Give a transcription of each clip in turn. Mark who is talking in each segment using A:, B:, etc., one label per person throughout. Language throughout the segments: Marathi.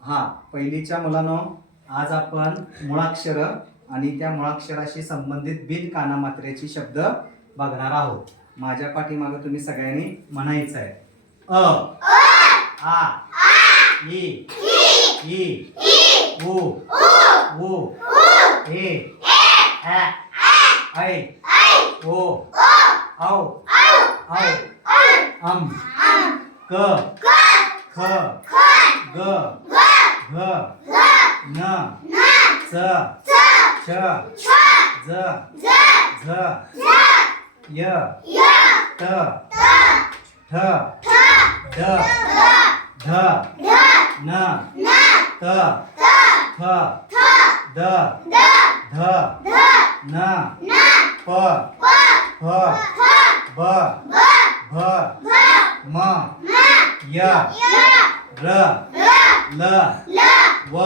A: हा पहिलीच्या मुलांनो आज आपण मुळाक्षर आणि त्या मुळाक्षराशी संबंधित बिन कानामात्रेची शब्द बघणार आहोत. माझ्या पाठीमागे तुम्ही सगळ्यांनी म्हणायचं आहे. अ आ ई ई उ उ ए ऐ ओ औ औ अम क ख ग ಗ ನ ಸ ಛ ಝ ಝ ಯ ಟ ಠ ಢ ಢ ನ ತ ಥ ದ ಧ ನ ಪ ಪ ಬ ಭ ಮ ಯ ರ ल. व.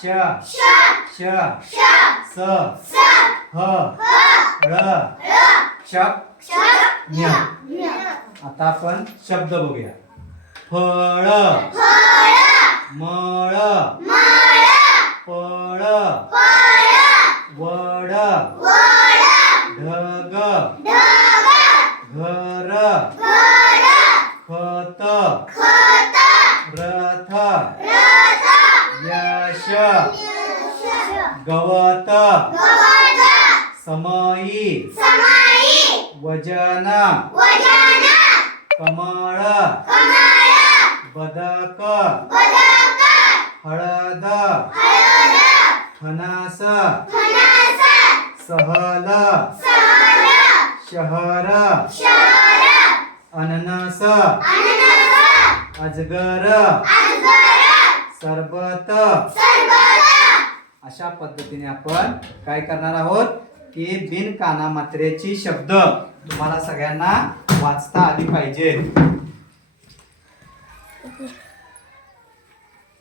A: श. श. स. ह. ळ ञ. आता आपण शब्द बघूया. फळ मळ पळ वड ढग. घर गवत. समयी वजन. कमळ. बदक. हळद. फणस. सहल. शहर. अननस. अजगर. सरबत. अशा पद्धतीने आपण काय करणार आहोत की बिन कानामात्रेची शब्द तुम्हाला सगळ्यांना वाचता आली पाहिजेत